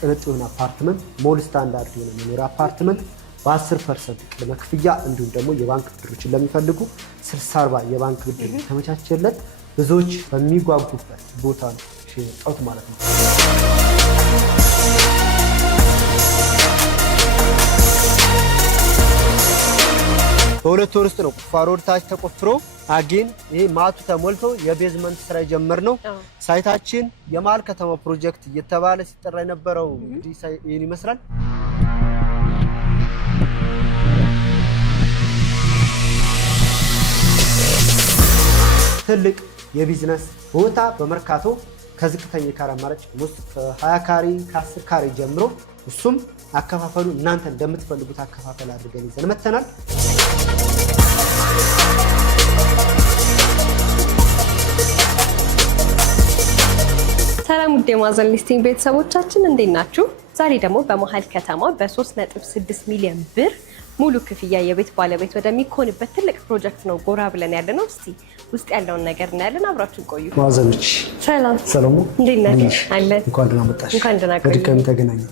ቅንጡና አፓርትመንት ሞል ስታንዳርድ የሆነ መኖሪያ አፓርትመንት በ10% ቅድመ ክፍያ እንዲሁም ደግሞ የባንክ ብድሮችን ለሚፈልጉ 60/40 የባንክ ብድር ተመቻቸለት ብዙዎች በሚጓጉበት ቦታ ነው የወጣሁት ማለት ነው። በሁለት ወር ውስጥ ነው ቁፋሮ ታች ተቆፍሮ አጌን ይሄ ማቱ ተሞልቶ የቤዝመንት ስራ የጀመርነው። ሳይታችን የመሃል ከተማ ፕሮጀክት እየተባለ ሲጠራ የነበረው እንግዲህ ይሄን ይመስላል። ትልቅ የቢዝነስ ቦታ በመርካቶ ከዝቅተኛ የካሬ አማራጭ ውስጥ ከ20 ካሬ ከ10 ካሬ ጀምሮ እሱም አከፋፈሉ እናንተ እንደምትፈልጉት አከፋፈል አድርገን ይዘን መተናል። ሰላም ውድ የማዕዘን ሊስቲንግ ቤተሰቦቻችን እንዴት ናችሁ? ዛሬ ደግሞ በመሃል ከተማ በ3.6 ሚሊዮን ብር ሙሉ ክፍያ የቤት ባለቤት ወደሚኮንበት ትልቅ ፕሮጀክት ነው ጎራ ብለን ያለነው። እስቲ ውስጥ ያለውን ነገር እናያለን። አብራችሁ ቆዩ። ማዕዘኖች ሰላም ሰላም፣ እንዴት ነሽ? አለ እንኳን ደህና መጣሽ። እንኳን ደህና ቆዩ። ድጋሚ ተገናኘን።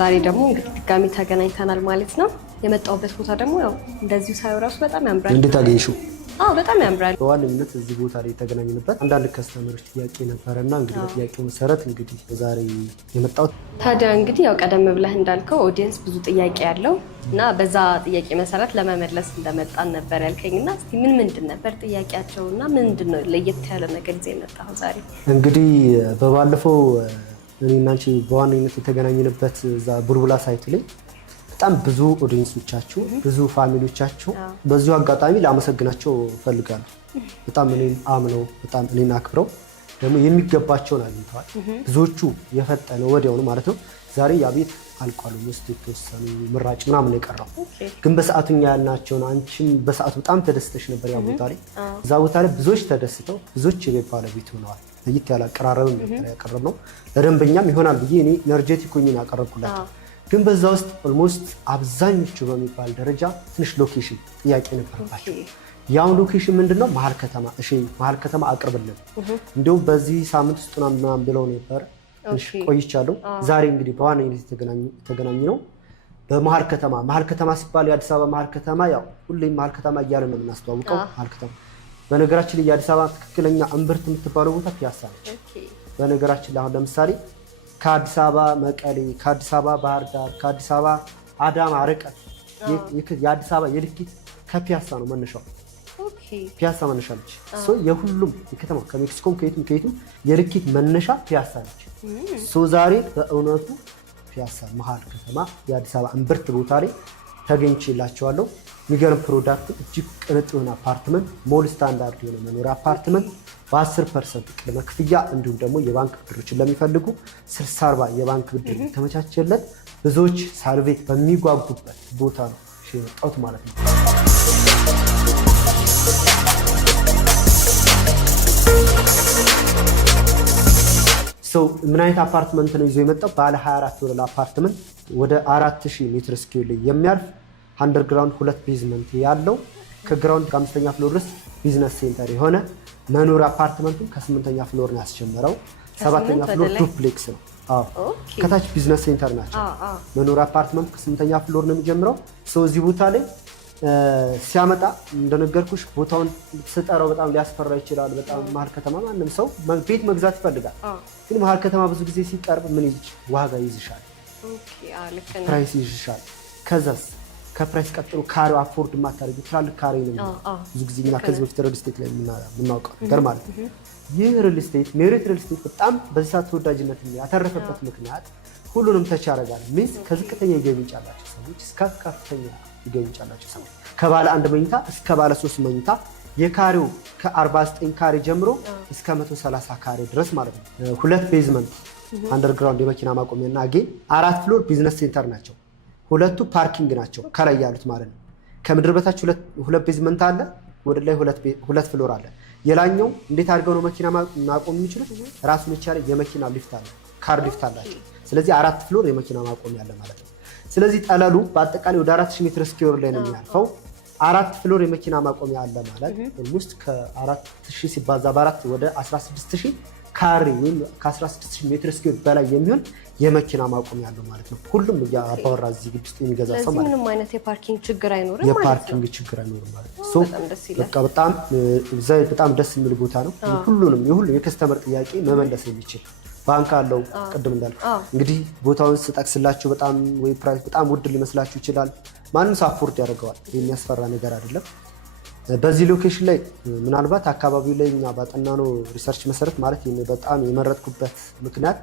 ዛሬ ደግሞ እንግዲህ ድጋሚ ተገናኝተናል ማለት ነው። የመጣሁበት ቦታ ደግሞ ያው እንደዚሁ ሳይው ራሱ በጣም ያምራል። እንዴት አገኘሽው? በጣም ያምራል። በዋነኝነት እዚህ ቦታ ላይ የተገናኘንበት አንዳንድ ከስተመሮች ጥያቄ ነበረና እንግዲህ በጥያቄው መሰረት እንግዲህ ዛሬ የመጣሁት። ታዲያ እንግዲህ ያው ቀደም ብለህ እንዳልከው ኦዲየንስ ብዙ ጥያቄ ያለው እና በዛ ጥያቄ መሰረት ለመመለስ እንደመጣን ነበር ያልከኝና እስቲ ምንድን ነበር ጥያቄያቸውና ምንድነው ለየት ያለ ነገር ይዘህ የመጣኸው ዛሬ? እንግዲህ በባለፈው እኔና አንቺ በዋነኝነት የተገናኘንበት እዛ ቡልቡላ ሳይት ላይ በጣም ብዙ ኦዲየንሶቻችሁ ብዙ ፋሚሊዎቻችሁ በዚሁ አጋጣሚ ላመሰግናቸው ፈልጋለሁ። በጣም እኔን አምነው በጣም እኔን አክብረው ደግሞ የሚገባቸውን አግኝተዋል። ብዙዎቹ የፈጠነ ወዲያው ነው ማለት ነው። ዛሬ ያ ቤት አልቋል። ውስጥ የተወሰኑ ምራጭ ምናምን የቀረው ግን በሰዓቱኛ ያልናቸውን አንቺም በሰዓቱ በጣም ተደስተሽ ነበር ያ ቦታ ላይ። እዛ ቦታ ላይ ብዙዎች ተደስተው ብዙዎች የቤት ባለቤት ሆነዋል። ለይት ያለ አቀራረብም ነበር ያቀረብነው። ለደንበኛም ይሆናል ብዬ እኔ ኤነርጄቲክ ሆኜ ያቀረብኩላቸው። ግን በዛ ውስጥ ኦልሞስት አብዛኞቹ በሚባል ደረጃ ትንሽ ሎኬሽን ጥያቄ ነበረባቸው። ያው ሎኬሽን ምንድነው? መሃል ከተማ። እሺ መሃል ከተማ አቅርብልን እንደውም በዚህ ሳምንት ውስጥ ምናምን ብለው ነበር። ትንሽ ቆይቻለሁ። ዛሬ እንግዲህ በዋነኝነት የተገናኘ ነው በመሃል ከተማ። መሃል ከተማ ሲባል የአዲስ አበባ መሃል ከተማ ያው ሁሌም መሃል ከተማ እያለ ነው የምናስተዋውቀው። መሃል ከተማ በነገራችን ላይ የአዲስ አበባ ትክክለኛ እምብርት የምትባለው ቦታ ፒያሳ ነች። በነገራችን ላይ አሁን ለምሳሌ ከአዲስ አበባ መቀሌ፣ ከአዲስ አበባ ባህር ዳር፣ ከአዲስ አበባ አዳማ ርቀት የአዲስ አበባ የልኬት ከፒያሳ ነው መነሻው። ፒያሳ መነሻ ነች። የሁሉም የከተማ ከሜክሲኮም ከየቱም የልኬት መነሻ ፒያሳ ነች። ዛሬ በእውነቱ ፒያሳ መሃል ከተማ የአዲስ አበባ እምብርት ቦታ ላይ ተገኝቼላቸዋለሁ። የሚገርም ፕሮዳክት እጅግ ቅንጡ የሆነ አፓርትመንት ሞል ስታንዳርድ የሆነ መኖሪያ አፓርትመንት በ10% ቅድመ ክፍያ እንዲሁም ደግሞ የባንክ ብድሮችን ለሚፈልጉ 60/40 የባንክ ብድር ተመቻቸለት ብዙዎች ሳልቬት በሚጓጉበት ቦታ ነው የወጣሁት ማለት ነው። ምን አይነት አፓርትመንት ነው ይዞ የመጣው? ባለ 24 ወለል አፓርትመንት ወደ 4000 ሜትር ስኩዌር ላይ የሚያርፍ አንደርግራውንድ 2 ቤዝመንት ያለው ከግራውንድ ከ5ኛ ፍሎር ድረስ ቢዝነስ ሴንተር የሆነ መኖሪያ አፓርትመንቱን ከ8ኛ ፍሎር ነው ያስጀመረው። 7ኛ ፍሎር ዱፕሌክስ ነው። ከታች ቢዝነስ ሴንተር ናቸው። መኖሪያ አፓርትመንቱ ከ8ኛ ፍሎር ነው የሚጀምረው። እዚህ ቦታ ላይ ሲያመጣ እንደነገርኩሽ ቦታውን ስጠራው በጣም ሊያስፈራ ይችላል። በጣም መሀል ከተማ ማንም ሰው ቤት መግዛት ይፈልጋል። ግን መሀል ከተማ ብዙ ጊዜ ሲቀርብ ምን ዋጋ ይዝሻል፣ ፕራይስ ይዝሻል። ከዛስ ከፕራይስ ቀጥሎ ካሬው አፎርድ ማታረግ ትላልቅ ካሬ ነው ብዙ ጊዜ እና ከዚህ በፊት ሪል ስቴት ላይ የምናውቀው ነገር ማለት ነው። ይህ ሪል ስቴት ሜሪት ሪል ስቴት በጣም በዚህ ሰዓት ተወዳጅነት ያተረፈበት ምክንያት ሁሉንም ተች ያደርጋል። ሚንስ ከዝቅተኛ የገቢ ምንጭ ያላቸው ሰዎች እስከ ከፍተኛ የገቢ ምንጭ ያላቸው ሰዎች ከባለ 1 መኝታ እስከ ባለ 3 መኝታ የካሬው ከ49 ካሬ ጀምሮ እስከ 130 ካሬ ድረስ ማለት ነው። 2 ቤዝመንት አንደርግራውንድ የመኪና ማቆሚያና አጌን 4 ፍሎር ቢዝነስ ሴንተር ናቸው። 2ቱ ፓርኪንግ ናቸው ከላይ ያሉት ማለት ነው። ከምድር በታች 2 ቤዝመንት አለ፣ ወደ ላይ 2 ፍሎር አለ። የላኛው እንዴት አድርገው ነው መኪና ማቆም የሚችሉት? ራሱን የቻለ የመኪና ሊፍት አለ፣ ካር ሊፍት አላቸው። ስለዚህ 4 ፍሎር የመኪና ማቆሚያ አለ ማለት ነው። ስለዚህ ጠለሉ በአጠቃላይ ወደ 4000 ሜትር ስኩዌር ላይ ነው የሚያልፈው። 4 ፍሎር የመኪና ማቆሚያ አለ ማለት ውስጥ ከ4000 ሲባዛ በ4 ወደ 16000 ካሬ ወይም ከ16000 ሜትር ስኩዌር በላይ የሚሆን የመኪና ማቆሚያ ያለው ማለት ነው። ሁሉም አባወራ እዚህ ግቢ ውስጥ የሚገዛ ሰው ማለት ነው። ምንም አይነት የፓርኪንግ ችግር አይኖርም ማለት ነው። የፓርኪንግ ችግር አይኖርም ማለት ነው። በቃ በጣም ደስ የሚል ቦታ ነው። ሁሉንም የከስተመር ጥያቄ መመለስ የሚችል ባንክ አለው። ቅድም እንዳልኩ እንግዲህ ቦታውን ስጠቅስላችሁ በጣም ወይ ፕራይስ በጣም ውድ ሊመስላችሁ ይችላል። ማንም ሳፖርት ያደርገዋል። የሚያስፈራ ነገር አይደለም። በዚህ ሎኬሽን ላይ ምናልባት አካባቢው ላይ እኛ ባጠናነው ሪሰርች መሰረት ማለት በጣም የመረጥኩበት ምክንያት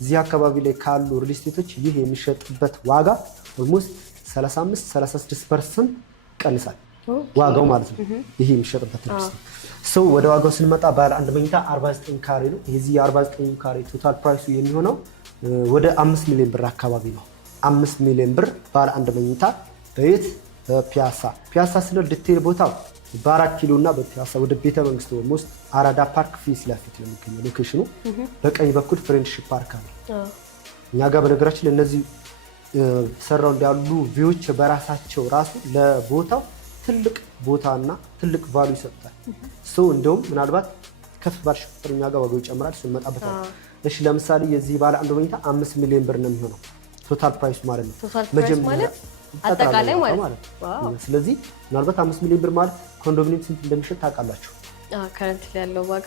እዚህ አካባቢ ላይ ካሉ ሪል ስቴቶች ይህ የሚሸጥበት ዋጋ ኦልሞስት 35-36% ቀንሳል ዋጋው ማለት ነው። ይሄ የሚሸጥበት ሪል ስቴት ሰው ወደ ዋጋው ስንመጣ ባለ አንድ መኝታ 49 ካሬ ነው። የዚህ 49 ካሬ ቶታል ፕራይሱ የሚሆነው ወደ 5 ሚሊዮን ብር አካባቢ ነው። 5 ሚሊዮን ብር ባለ አንድ መኝታ በየት ፒያሳ ስንል ዲቴል ቦታው በ4 ኪሎ እና በፒያሳ ወደ ቤተ መንግስት ውስጥ አራዳ ፓርክ ፊት ለፊት ነው የሚገኘው ሎኬሽኑ። በቀኝ በኩል ፍሬንድሺፕ ፓርክ አለ። እኛ ጋር በነገራችን ላይ እነዚህ ሰራው እንዳሉ ቪዎች በራሳቸው ራሱ ለቦታው ትልቅ ቦታና ትልቅ ቫልዩ ይሰጣል። እንደውም ምናልባት ከፍ ባልሽ ቁጥር እኛ ጋር ዋጋው ይጨምራል። እሱን እንመጣበታለን። እሺ ለምሳሌ የዚህ ባለ አንድ መኝታ 5 ሚሊዮን ብር ነው የሚሆነው ቶታል ፕራይስ ማለት ነው። ቶታል ፕራይስ ማለት አጠቃላይ ማለት ነው። ስለዚህ ምናልባት 5 ሚሊዮን ብር ማለት ኮንዶሚኒየም ስንት እንደሚሸጥ ታውቃላችሁ? ከረንት ላይ ያለው ዋጋ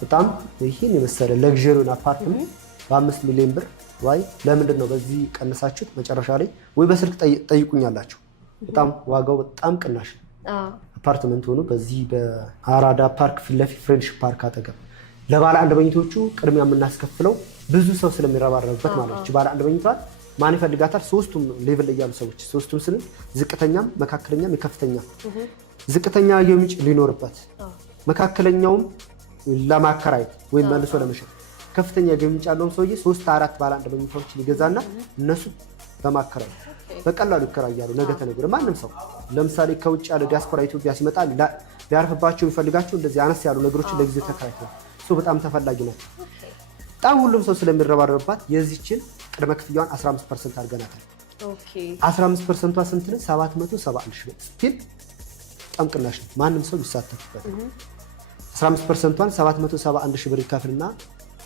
በጣም ይሄን የመሰለ ለግዠሪውን አፓርትመንት በ5 ሚሊዮን ብር ዋይ ለምንድን ነው በዚህ ቀንሳችሁት? መጨረሻ ላይ ወይ በስልክ ጠይቁኛላችሁ። በጣም ዋጋው በጣም ቅናሽ አፓርትመንት ሆኖ በዚህ በአራዳ ፓርክ ፊት ለፊት ፍሬንድሺፕ ፓርክ አጠገብ ለባለ አንድ መኝቶቹ ቅድሚያ የምናስከፍለው ብዙ ሰው ስለሚረባረብበት ማለት ነው። ባለ አንድ መኝታ ማን ይፈልጋታል? ሶስቱም ሌቭል ላይ ያሉ ሰዎች ሶስቱም ስንል ዝቅተኛም፣ መካከለኛም፣ የከፍተኛ ዝቅተኛ የምንጭ ሊኖርበት መካከለኛውም ለማከራየት ወይም መልሶ ለመሸጥ ከፍተኛ የምንጭ ያለውም ሰውዬ 3-4 ባለ አንድ መኝታዎች ሊገዛና እነሱ በማከራየት በቀላሉ ይከራያሉ። ነገ ተነገረ ማንም ሰው ለምሳሌ ከውጭ ያለ ዲያስፖራ ኢትዮጵያ ሲመጣ ሊያርፍባቸው የሚፈልጋቸው እንደዚህ አነስ ያሉ ነገሮችን ለጊዜው ተከራይተው በጣም ተፈላጊ ናቸው። በጣም ሁሉም ሰው ስለሚረባረብባት የዚችን ቅድመ ክፍያዋን 15% አድርገናታል። 15%ቷ ስንት ነው? 771 ሺህ ብር ስቲል በጣም ቅናሽ ነው። ማንም ሰው ሊሳተፍበት 15%ቷን 771 ሺህ ብር ይከፍልና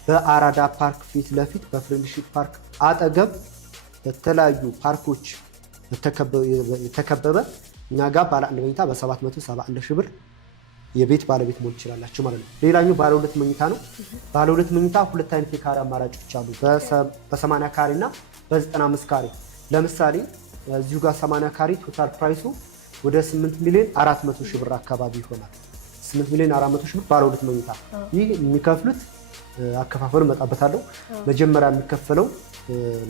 በአራዳ ፓርክ ፊት ለፊት በፍሬንድሺፕ ፓርክ አጠገብ በተለያዩ ፓርኮች የተከበበ እኛ ጋር ባለ አንድ መኝታ በ771 ሺህ ብር የቤት ባለቤት መሆን ይችላላችሁ ማለት ነው። ሌላኛው ባለ ሁለት መኝታ ነው። ባለ ሁለት መኝታ ሁለት አይነት የካሬ አማራጮች አሉ። በ80 ካሬ እና በ95 ካሬ። ለምሳሌ እዚሁ ጋር 80 ካሬ ቶታል ፕራይሱ ወደ 8 ሚሊዮን 400 ሺህ ብር አካባቢ ይሆናል። 8 ሚሊዮን 400 ሺህ ብር ባለ ሁለት መኝታ። ይህ የሚከፍሉት አከፋፈሉ መጣበታለሁ። መጀመሪያ የሚከፈለው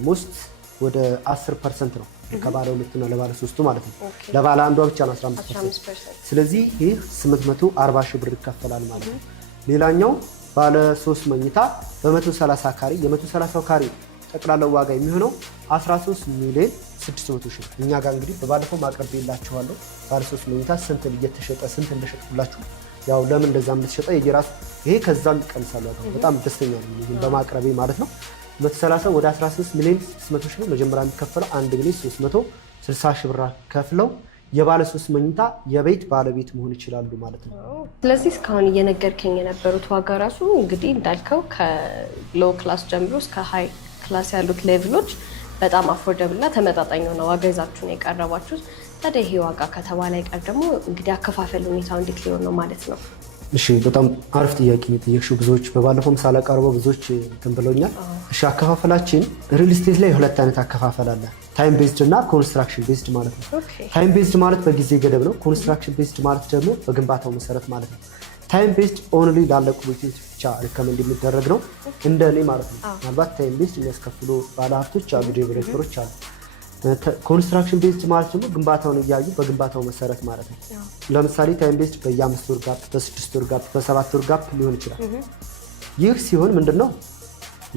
ሞስት ወደ 10% ነው ከባለ ሁለቱ እና ለባለ ሶስቱ ማለት ነው። ለባለ አንዷ ብቻ ነው 15%። ስለዚህ ይህ 840 ሺህ ብር ይከፈላል ማለት ነው። ሌላኛው ባለ 3 መኝታ በ130 ካሬ የ130 ካሬ ጠቅላላው ዋጋ የሚሆነው 13 ሚሊዮን 600 ሺህ ብር። እኛ ጋር እንግዲህ በባለፈው ማቅረብላችኋለሁ ባለ 3 መኝታ ስንት እየተሸጠ ስንት እንደሸጥኩላችሁ ያው ለምን እንደዛ እንደተሸጠ የራሱ ይሄ ከዛም ይቀንሳል። በጣም ደስተኛ ነኝ ይሄን በማቅረቤ ማለት ነው። 130 ወደ 13 ሚሊዮን 600 ሺህ ብር መጀመሪያ የሚከፈለው 1 ሚሊዮን 360 ሺህ ብር ከፍለው የባለ 3 መኝታ የቤት ባለቤት መሆን ይችላሉ ማለት ነው። ስለዚህ እስካሁን እየነገርከኝ የነበሩት ዋጋ ራሱ እንግዲህ እንዳልከው ከሎ ክላስ ጀምሮ እስከ ሃይ ክላስ ያሉት ሌቭሎች በጣም አፎርደብል እና ተመጣጣኝ ነው ዋጋ ይዛችሁ ነው የቀረባችሁት። ታዲያ ይሄ ዋጋ ከተባለ አይቀር ደግሞ እንግዲህ አከፋፈል ሁኔታው እንዴት ሊሆን ነው ማለት ነው? እሺ በጣም አሪፍ ጥያቄ ነው የጠየቅሽው። ብዙዎች በባለፈው ምሳሌ ቀርበው ብዙዎች እንትን ብለውኛል። እሺ አከፋፈላችን ሪል ስቴት ላይ ሁለት አይነት አከፋፈል አለ። ታይም ቤዝድ እና ኮንስትራክሽን ቤዝድ ማለት ነው። ታይም ቤዝድ ማለት በጊዜ ገደብ ነው። ኮንስትራክሽን ቤዝድ ማለት ደግሞ በግንባታው መሰረት ማለት ነው። ታይም ቤዝድ ኦንሊ ላለቁ ቤቶች ብቻ ሪከመንድ የሚደረግ ነው እንደኔ ማለት ነው። ምናልባት ታይም ቤዝድ የሚያስከፍሉ ባለሀብቶች አሉ፣ ዴቨሎፐሮች አሉ። ኮንስትራክሽን ቤዝድ ማለት ደግሞ ግንባታውን እያዩ በግንባታው መሰረት ማለት ነው። ለምሳሌ ታይም ቤዝድ በየ5 ወር ጋፕ፣ በ6 ወር ጋፕ፣ በ7 ወር ጋፕ ሊሆን ይችላል። ይህ ሲሆን ምንድነው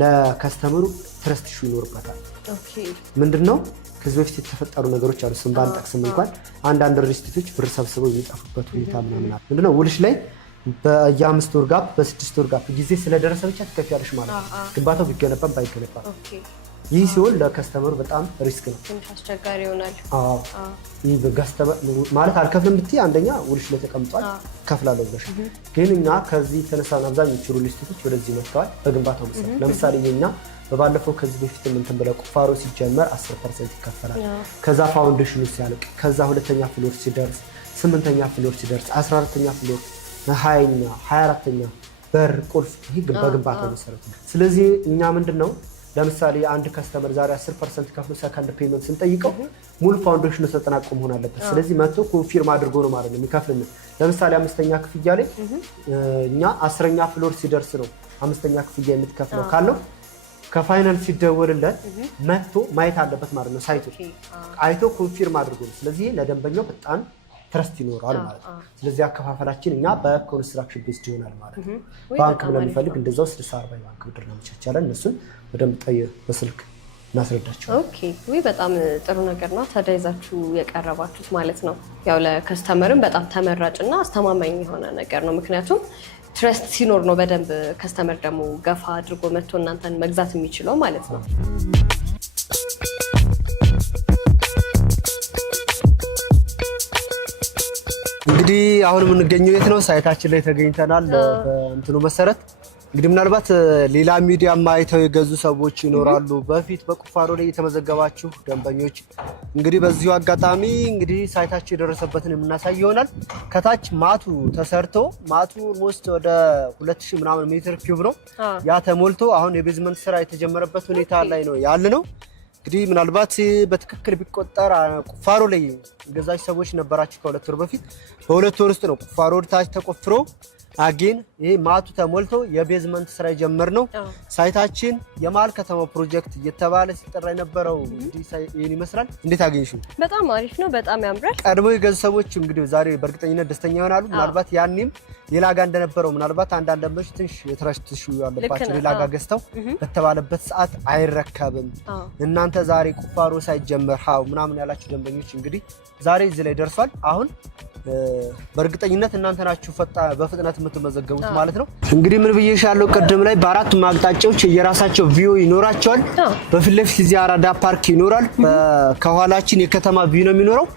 ለከስተመሩ ትረስት ኢሹ ይኖርበታል። ምንድነው ከዚህ በፊት የተፈጠሩ ነገሮች አሉ። ስም ባልጠቅስም እንኳን አንዳንድ ሪስቲቶች ብር ሰብስበው የሚጠፉበት ሁኔታ ምናምን ምንድነው ውልሽ ላይ በየ5 ወር ጋፕ፣ በ6 ወር ጋፕ ጊዜ ስለደረሰ ብቻ ትከፍያለሽ ማለት ነው። ግንባታው ቢገነባም ባይገነባም ይህ ሲሆን ለከስተመሩ በጣም ሪስክ ነው፣ ትንሽ አስቸጋሪ ይሆናል። ይህ ማለት አልከፍልም ብትይ አንደኛ ውልሽ ላይ ተቀምጧል ከፍላለሁ ብለሽ ግን እኛ ከዚህ የተነሳን አብዛኞቹ ሪል ስቴቶች ወደዚህ መጥተዋል በግንባታው መሰረት። ለምሳሌ የኛ በባለፈው ከዚህ በፊት እንትን ብለ ቁፋሮ ሲጀመር 10% ይከፈላል። ከዛ ፋውንዴሽኑ ሲያልቅ ከዛ ሁለተኛ ፍሎር ሲደርስ 8ኛ ፍሎር ሲደርስ 14ኛ ፍሎር 20ኛ 24ኛ በር ቁልፍ ይህ በግንባታ መሰረት ነው። ስለዚህ እኛ ምንድነው ለምሳሌ አንድ ከስተመር ዛሬ 10% ከፍሎ ሰከንድ ፔመንት ስንጠይቀው ሙሉ ፋውንዴሽኑ ተጠናቆ መሆን አለበት። ስለዚህ መጥቶ ኮንፊርም አድርጎ ነው ማለት ነው የሚከፍልን። ለምሳሌ 5ኛ ክፍያ ላይ እኛ 10ኛ ፍሎር ሲደርስ ነው 5ኛ ክፍያ የምትከፍለው ካለው ከፋይናንስ ሲደወልለት መጥቶ ማየት አለበት ማለት ነው። ሳይቱ አይቶ ኮንፊርም አድርጎ ነው። ስለዚህ ለደንበኛው በጣም ትረስት ይኖራል ማለት ነው። ስለዚህ አከፋፈላችን እኛ በኮንስትራክሽን ቤዝድ ይሆናል ማለት ነው። ባንክ ለሚፈልግ እንደዛው 60-40 ባንክ ብድር እናመቻቻለን። እነሱን በደንብ በስልክ እናስረዳቸው። ኦኬ ወይ በጣም ጥሩ ነገር ነው ተዳይዛችሁ የቀረባችሁት ማለት ነው። ያው ለከስተመርም በጣም ተመራጭና አስተማማኝ የሆነ ነገር ነው። ምክንያቱም ትረስት ሲኖር ነው በደንብ ከስተመር ደግሞ ገፋ አድርጎ መጥቶ እናንተን መግዛት የሚችለው ማለት ነው። እንግዲህ አሁን የምንገኘው የት ነው? ሳይታችን ላይ ተገኝተናል። በእንትኑ መሰረት እንግዲህ ምናልባት ሌላ ሚዲያ ማይተው የገዙ ሰዎች ይኖራሉ። በፊት በቁፋሮ ላይ የተመዘገባችሁ ደንበኞች እንግዲህ በዚሁ አጋጣሚ እንግዲህ ሳይታችን የደረሰበትን የምናሳይ ይሆናል። ከታች ማቱ ተሰርቶ ማቱ ሞስት ወደ 2000 ምናምን ሜትር ኪዩብ ነው ያ ተሞልቶ አሁን የቤዝመንት ስራ የተጀመረበት ሁኔታ ላይ ነው ያለ ነው። እንግዲህ ምናልባት በትክክል ቢቆጠር ቁፋሮ ላይ ገዛች ሰዎች ነበራችሁ ከ2 ወር በፊት። በ2 ወር ውስጥ ነው ቁፋሮ ታች ተቆፍሮ አጌን ይሄ ማቱ ተሞልቶ የቤዝመንት ስራ የጀመርነው። ሳይታችን የመሀል ከተማ ፕሮጀክት እየተባለ ሲጠራ የነበረው እንግዲህ ይሄን ይመስላል። እንዴት አገኘሽው? በጣም አሪፍ ነው። በጣም ያምራል። ቀድሞ የገዙ ሰዎች እንግዲህ ዛሬ በእርግጠኝነት ደስተኛ ይሆናሉ። ምናልባት ያኔም ሌላ ጋር እንደነበረው ምናልባት አንዳንድ ደንበኞች ትንሽ የትረስት ኢሹ ያለባቸው ሌላ ጋር ገዝተው በተባለበት ሰዓት አይረከብም እናንተ ዛሬ ቁፋሮ ሳይጀመር ሃው ምናምን ያላችሁ ደንበኞች እንግዲህ ዛሬ እዚህ ላይ ደርሷል። አሁን በእርግጠኝነት እናንተ ናችሁ በፍጥነት የምትመዘገቡት ማለት ነው። እንግዲህ ምን ብዬሻለሁ ቅድም ላይ በአራቱም አቅጣጫዎች የራሳቸው ቪው ይኖራቸዋል። በፊት ለፊት እዚህ አራዳ ፓርክ ይኖራል። ከኋላችን የከተማ ቪው ነው የሚኖረው።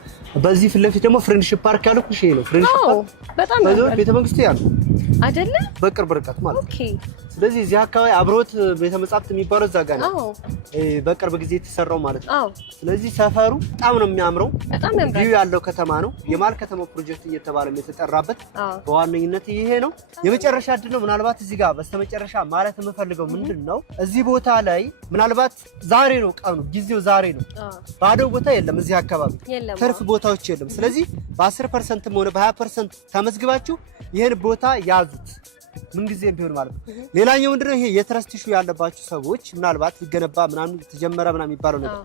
በዚህ ፊት ለፊት ደግሞ ፍሬንድሺፕ ፓርክ ያለው ኩሽ ነው። ፍሬንድሺፕ ፓርክ በጣም ቤተ መንግስቱ ያለው አይደለ? በቅርብ ርቀት ማለት ነው። ስለዚህ እዚህ አካባቢ አብሮት ቤተ መጻሕፍት የሚባለው እዛ ጋር ነው። በቅርብ ጊዜ የተሰራው ማለት ነው። ስለዚህ ሰፈሩ በጣም ነው የሚያምረው። ቪው ያለው ከተማ ነው። የመሀል ከተማ ፕሮጀክት እየተባለ የተጠራበት በዋነኝነት ይሄ ነው። የመጨረሻ እድል ነው። ምናልባት እዚህ ጋር በስተመጨረሻ ማለት የምፈልገው ምንድነው እዚህ ቦታ ላይ ምናልባት ዛሬ ነው ቀኑ፣ ጊዜው ዛሬ ነው። ባዶ ቦታ የለም እዚህ አካባቢ ትርፍ ቦታዎች የለም። ስለዚህ በ10% ሆነ በ20% ተመዝግባችሁ ይሄን ቦታ ያዙት ምን ጊዜም ቢሆን ማለት ነው። ሌላኛው ምንድነው ይሄ የትረስት ኢሹ ያለባችሁ ሰዎች ምናልባት ሊገነባ ምናምን ተጀመረ ምናምን የሚባለው ነገር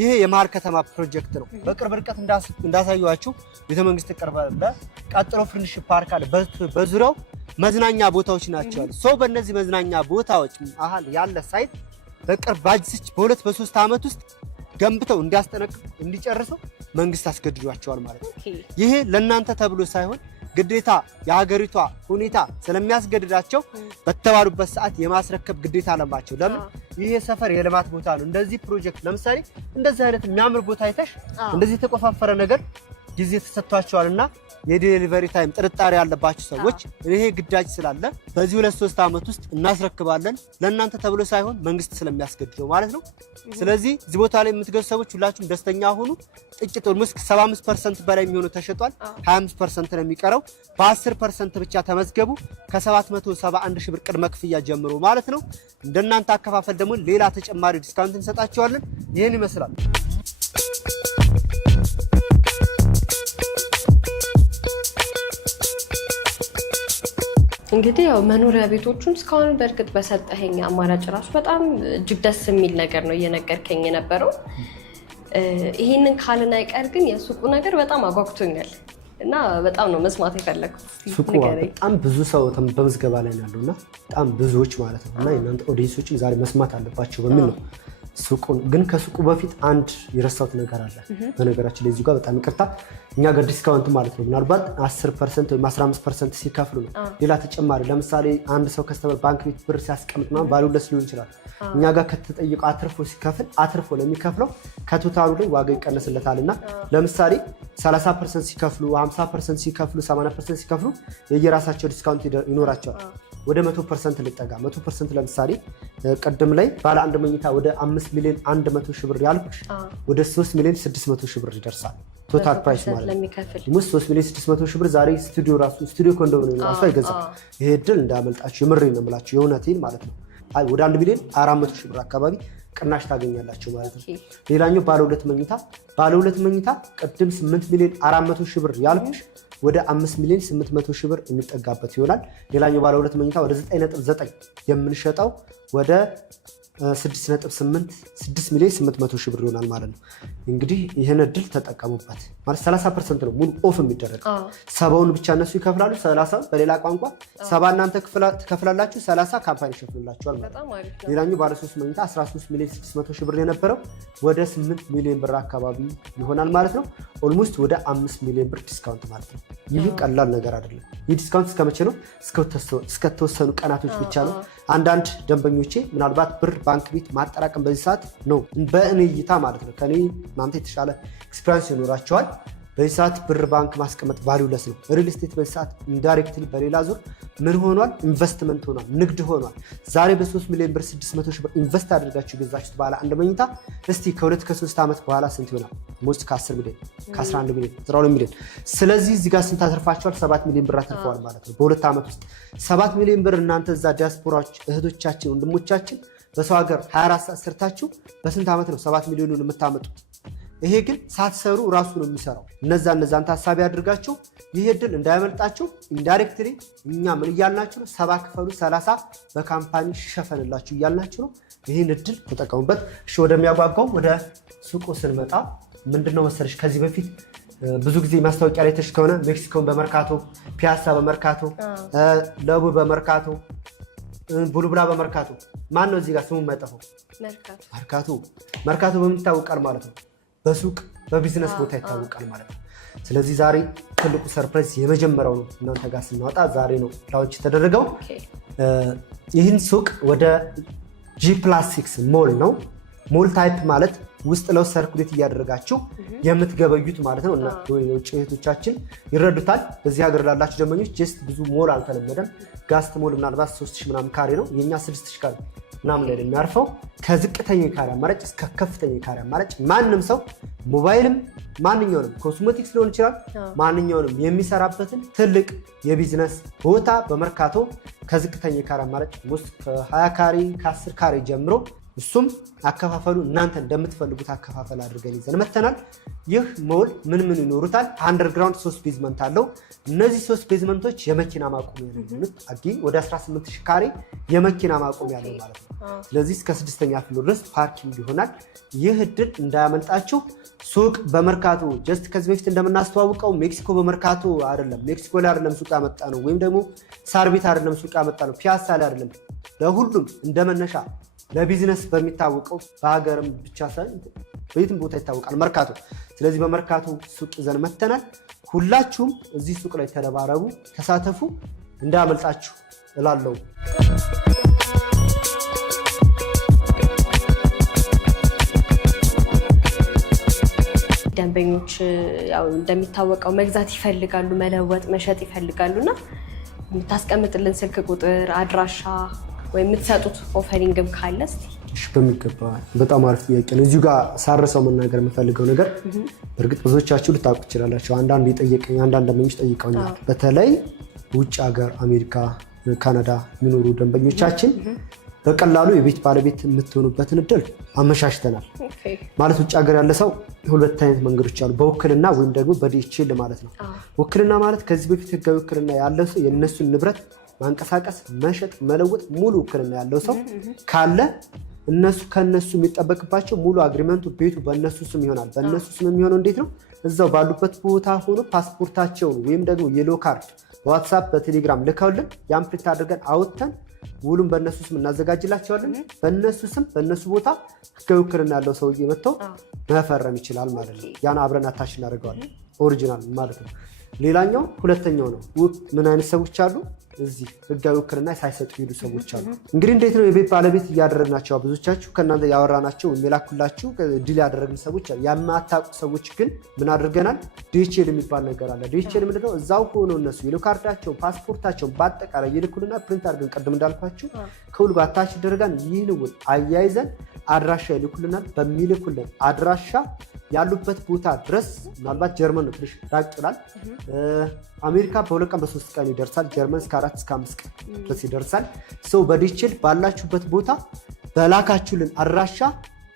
ይሄ የመሀል ከተማ ፕሮጀክት ነው። በቅርብ ርቀት እንዳሳዩዋችሁ ቤተ መንግስት ቅርብ አለ። ቀጥሎ ፍሬንድሺፕ ፓርክ አለ። በዙሪያው መዝናኛ ቦታዎች ናቸው ያሉ ሰው በእነዚህ መዝናኛ ቦታዎች አሁን ያለ ሳይት በቅርብ ባጅስች በ2-3 ዓመት ውስጥ ገንብተው እንዲጨርሱ መንግስት አስገድዷቸዋል ማለት ነው። ይሄ ለእናንተ ተብሎ ሳይሆን ግዴታ የሀገሪቷ ሁኔታ ስለሚያስገድዳቸው በተባሉበት ሰዓት የማስረከብ ግዴታ አለባቸው። ለምን ይሄ ሰፈር የልማት ቦታ ነው። እንደዚህ ፕሮጀክት ለምሳሌ እንደዚህ አይነት የሚያምር ቦታ አይተሽ እንደዚህ የተቆፋፈረ ነገር ጊዜ ተሰጥቷቸዋልና የዴሊቨሪ ታይም ጥርጣሬ ያለባችሁ ሰዎች ይሄ ግዳጅ ስላለ በዚህ 2-3 ዓመት ውስጥ እናስረክባለን። ለእናንተ ተብሎ ሳይሆን መንግስት ስለሚያስገድደው ማለት ነው። ስለዚህ እዚህ ቦታ ላይ የምትገዙ ሰዎች ሁላችሁም ደስተኛ ሆኑ። ጥቂት ኦልሞስት 75% በላይ የሚሆኑ ተሸጧል። 25% ነው የሚቀረው። በ10% ብቻ ተመዝገቡ። ከ771 ሺህ ብር ቅድመ ክፍያ ጀምሮ ማለት ነው። እንደናንተ አከፋፈል ደግሞ ሌላ ተጨማሪ ዲስካውንት እንሰጣቸዋለን። ይሄን ይመስላል። እንግዲህ ያው መኖሪያ ቤቶቹን እስካሁን በእርግጥ በሰጠኸኝ አማራጭ ራሱ በጣም እጅግ ደስ የሚል ነገር ነው እየነገርከኝ የነበረው። ይሄንን ካልን አይቀር ግን የሱቁ ነገር በጣም አጓጉቶኛል እና በጣም ነው መስማት የፈለኩት። ሱቁ በጣም ብዙ ሰው በምዝገባ ላይ ያለውና በጣም ብዙዎች ማለት ነው እና እናንተ ኦዲየንሶችን ዛሬ መስማት አለባቸው በሚል ነው ሱቁን። ግን ከሱቁ በፊት አንድ የረሳሁት ነገር አለ። በነገራችን ላይ እዚህ ጋር በጣም ይቅርታ፣ እኛ ጋር ዲስካውንት ማለት ነው ምናልባት 10% ወይም 15% ሲከፍሉ ነው ሌላ ተጨማሪ። ለምሳሌ አንድ ሰው ከስተመር ባንክ ቤት ብር ሲያስቀምጥ ማለት ባሉለስ ሊሆን ይችላል። እኛ ጋር ከተጠየቀው አትርፎ ሲከፍል አትርፎ ለሚከፍለው ከቶታሉ ላይ ዋጋ ይቀነስለታልና ለምሳሌ 30% ሲከፍሉ፣ 50% ሲከፍሉ፣ 80% ሲከፍሉ የየራሳቸው ዲስካውንት ይኖራቸዋል። ወደ 100% ልጠጋ 100% ለምሳሌ ቀደም ላይ ባለ አንድ መኝታ ወደ 5 ሚሊዮን 100 ሺህ ብር ያልኩሽ ወደ 3 ሚሊዮን 600 ሺህ ብር ይደርሳል። ቶታል ፕራይስ ማለት ነው 3 ሚሊዮን 600 ሺህ ብር። ዛሬ ስቱዲዮ ኮንዶሚኒየም ራሱ አይገዛም። ይሄ እድል እንዳያመልጣችሁ የምሬን ነው የምላችሁ የእውነቴን ማለት ነው። ወደ 1 ሚሊዮን 400 ሺህ ብር አካባቢ ቅናሽ ታገኛላችሁ ማለት ነው። ሌላኛው ባለ ሁለት መኝታ ቅድም 8 ሚሊዮን 400 ሺህ ብር ያልኩሽ ወደ 5 ሚሊዮን 800 ሺህ ብር የሚጠጋበት ይሆናል። ሌላኛው ባለ ሁለት መኝታ ወደ 9.9 የምንሸጠው ወደ 6 ሚሊዮን 800 ሺህ ብር ይሆናል ማለት ነው። እንግዲህ ይህን እድል ተጠቀሙበት ማለት 30% ነው ሙሉ ኦፍ የሚደረግ 70ውን ብቻ እነሱ ይከፍላሉ። 30 በሌላ ቋንቋ 70 እናንተ ትከፍላላችሁ፣ 30 ካምፓኒ ይሸፍንላችኋል ማለት ነው። ሌላኛው ባለ 3 መኝታ 13 ሚሊዮን 600 ሺህ ብር የነበረው ወደ 8 ሚሊዮን ብር አካባቢ ይሆናል ማለት ነው። ኦልሞስት ወደ 5 ሚሊዮን ብር ዲስካውንት ማለት ነው። ይህ ቀላል ነገር አይደለም። ይህ ዲስካውንት እስከመቼ ነው? እስከተወሰኑ ቀናቶች ብቻ ነው። አንዳንድ ደንበኞቼ ምናልባት ብር ባንክ ቤት ማጠራቀም በዚህ ሰዓት ነው በእኔ እይታ ማለት ነው። ከኔ እናንተ የተሻለ ኤክስፒሪያንስ ይኖራቸዋል። በዚህ ሰዓት ብር ባንክ ማስቀመጥ ቫልዩለስ ነው። ሪል ስቴት በዚህ ሰዓት ኢንዳይሬክትሊ በሌላ ዙር ምን ሆኗል? ኢንቨስትመንት ሆኗል፣ ንግድ ሆኗል። ዛሬ በ3 ሚሊዮን ብር 600 ሺህ ብር ኢንቨስት አድርጋችሁ የገዛችሁት ባለ አንድ መኝታ እስቲ ከ2-3 ዓመት በኋላ ስንት ይሆናል? ሞስት ከ10 ሚሊዮን ከ11 ሚሊዮን 12 ሚሊዮን። ስለዚህ እዚህ ጋር ስንት አትርፋችኋል? 7 ሚሊዮን ብር አትርፈዋል ማለት ነው በሁለት ዓመት ውስጥ 7 ሚሊዮን ብር። እናንተ እዛ ዲያስፖራዎች እህቶቻችን ወንድሞቻችን በሰው ሀገር 24 ሰዓት ሰርታችሁ በስንት ዓመት ነው 7 ሚሊዮኑን የምታመጡት? ይሄ ግን ሳትሰሩ ራሱ ነው የሚሰራው። እነዛን ታሳቢ አድርጋችሁ ይህ እድል እንዳያመልጣችሁ ኢንዳይሬክትሊ እኛ ምን እያልናችሁ ነው? 70 ክፈሉ 30 በካምፓኒ ሸፈንላችሁ እያልናችሁ ነው። ይህን እድል ተጠቀሙበት። እሺ ወደሚያጓጓው ወደ ሱቁ ስንመጣ ምንድነው መሰለሽ ከዚህ በፊት ብዙ ጊዜ ማስታወቂያ ላይ ተሽ ከሆነ ሜክሲኮን በመርካቶ፣ ፒያሳ በመርካቶ፣ ለቡ በመርካቶ፣ ቡልቡላ በመርካቶ ማን ነው እዚህ ጋር ስሙ የማይጠፋው? መርካቶ በምን ይታወቃል ማለት ነው? በሱቅ በቢዝነስ ቦታ ይታወቃል ማለት ነው። ስለዚህ ዛሬ ትልቁ ሰርፕራይዝ የመጀመሪያው ነው እናንተ ጋር ስናወጣ ዛሬ ነው ላውንች የተደረገው። ይህን ሱቅ ወደ G+6 ሞል ነው። ሞል ታይፕ ማለት ውስጥ ለው ሰርኩሌት እያደረጋችሁ የምትገበዩት ማለት ነው። እና የውጭ እህቶቻችን ይረዱታል። በዚህ ሀገር ላላችሁ ደንበኞች ጀስት ብዙ ሞል አልተለመደም። ጋስት ሞል ምናልባት 3000 ምናምን ካሬ ነው። የኛ 6000 ካሬ ምናምን ላይ የሚያርፈው። ከዝቅተኛ ካሬ አማራጭ እስከ ከፍተኛ ካሬ አማራጭ ማንም ሰው ሞባይልም ማንኛውንም ኮስሞቲክስ ሊሆን ይችላል ማንኛውንም የሚሰራበትን ትልቅ የቢዝነስ ቦታ በመርካቶ ከዝቅተኛ ካሬ አማራጭ ውስጥ ከ20 ካሬ ከ10 ካሬ ጀምሮ እሱም አከፋፈሉ እናንተ እንደምትፈልጉት አከፋፈል አድርገን ይዘን መተናል። ይህ ሞል ምን ይኖሩታል? አንደርግራውንድ 3 ቤዝመንት አለው። እነዚህ 3 ቤዝመንቶች የመኪና ማቆሚያ ነው። አግኝ ወደ 18000 ካሬ የመኪና ማቆሚያ ያለው ማለት ነው። ስለዚህ እስከ 6ኛ ፍሎር ድረስ ፓርኪንግ ይሆናል። ይህ እድል እንዳያመልጣችሁ። ሱቅ በመርካቶ ጀስት ከዚህ በፊት እንደምናስተዋውቀው ሜክሲኮ በመርካቶ አይደለም። ሜክሲኮ ላይ አይደለም ሱቅ ያመጣ ነው፣ ወይም ደግሞ ሳር ቤት አይደለም ሱቅ ያመጣ ነው፣ ፒያሳ ላይ አይደለም። ለሁሉም እንደመነሻ ለቢዝነስ በሚታወቀው በሀገርም ብቻ ሳይሆን በየትም ቦታ ይታወቃል መርካቶ። ስለዚህ በመርካቶ ሱቅ ይዘን መተናል። ሁላችሁም እዚህ ሱቅ ላይ ተረባረቡ፣ ተሳተፉ፣ እንዳያመልጣችሁ እላለሁ። ደንበኞች ያው እንደሚታወቀው መግዛት ይፈልጋሉ፣ መለወጥ፣ መሸጥ ይፈልጋሉና የምታስቀምጥልን ስልክ ቁጥር፣ አድራሻ ወይ የምትሰጡት ኦፈሪንግም ካለ እስቲ? እሺ በሚገባ በጣም አሪፍ ጥያቄ ነው። እዚሁ ጋር ሳርሰው መናገር የምፈልገው ነገር በእርግጥ ብዙዎቻችሁ ልታውቁ ትችላላችሁ። አንዳንድ ደንበኞች ጠይቀውኛል። በተለይ ውጭ ሀገር አሜሪካ፣ ካናዳ የሚኖሩ ደንበኞቻችን በቀላሉ የቤት ባለቤት የምትሆኑበትን እድል አመቻችተናል። ማለት ውጭ ሀገር ያለ ሰው ሁለት አይነት መንገዶች አሉ። በውክልና ወይም ደግሞ በዲኤችኤል ማለት ነው። ውክልና ማለት ከዚህ በፊት ህጋዊ ውክልና ያለው ሰው የነሱን ንብረት ማንቀሳቀስ፣ መሸጥ፣ መለወጥ ሙሉ ውክልና ያለው ሰው ካለ ከነሱ የሚጠበቅባቸው ሙሉ አግሪመንቱ ቤቱ በእነሱ ስም ይሆናል። በእነሱ ስም የሚሆነው እንዴት ነው? እዛው ባሉበት ቦታ ሆኖ ፓስፖርታቸውን ወይም ደግሞ የሎ ካርድ በዋትሳፕ በቴሌግራም ልከውልን ያን ፕሪንት አድርገን አውጥተን ውሉን በእነሱ ስም እናዘጋጅላቸዋለን። በእነሱ ስም በእነሱ ቦታ ህጋዊ ውክልና ያለው ሰውዬ መጥተው መፈረም ይችላል ማለት ነው። ያን አብረን አታች እናደርገዋለን። ኦሪጂናል ማለት ነው። ሌላኛው ሁለተኛው ነው። ምን አይነት ሰዎች አሉ? እዚህ ህጋዊ ውክልና ሳይሰጡ ይሉ ሰዎች አሉ። እንግዲህ እንዴት ነው የቤት ባለቤት እያደረግናቸው? ብዙዎቻችሁ ከእናንተ ያወራናቸው የሚላኩላችሁ ዲል ያደረግን ሰዎች አሉ። የማታውቁ ሰዎች ግን ምን አድርገናል? ዲኤችኤል የሚባል ነገር አለ። ዲኤችኤል ምንድነው? እዛው ሆኖ እነሱ የሎ ካርዳቸውን ፓስፖርታቸውን በአጠቃላይ ይልኩልና ፕሪንት አድርገን ቅድም እንዳልኳችሁ ከሁሉ ጋር አታች ይደረጋል። ይህን ውል አያይዘን አድራሻ ይልኩልናል። በሚልኩልን አድራሻ ያሉበት ቦታ ድረስ ምናልባት ጀርመን ነው ትንሽ ራቅ ይላል። አሜሪካ በ2 ቀን በ3 ቀን ይደርሳል። ጀርመን እስከ 4 እስከ 5 ቀን ድረስ ይደርሳል። ሰው በዲኤችኤል ባላችሁበት ቦታ በላካችሁልን አድራሻ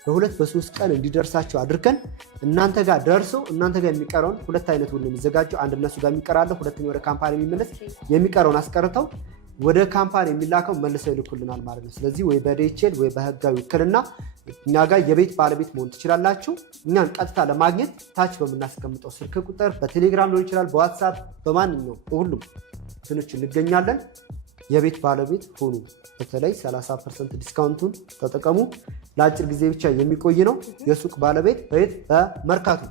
በ2 በ3 ቀን እንዲደርሳችሁ አድርገን እናንተ ጋር ደርሶ እናንተ ጋር የሚቀረውን ሁለት አይነት ውል የሚዘጋጀው አንድ እነሱ ጋር የሚቀራለ፣ ሁለተኛ ወደ ካምፓኒ የሚመለስ የሚቀረውን አስቀርተው ወደ ካምፓኒ የሚላከው መልሰው ይልኩልናል ማለት ነው። ስለዚህ ወይ በዲኤችኤል ወይ በህጋዊ ውክልና እኛ ጋር የቤት ባለቤት መሆን ትችላላችሁ። እኛን ቀጥታ ለማግኘት ታች በምናስቀምጠው ስልክ ቁጥር በቴሌግራም ሊሆን ይችላል፣ በዋትሳፕ በማንኛውም በሁሉም እንትኖች እንገኛለን። የቤት ባለቤት ሆኑ። በተለይ 30% ዲስካውንቱን ተጠቀሙ። ለአጭር ጊዜ ብቻ የሚቆይ ነው። የሱቅ ባለቤት በየት? በመርካቶ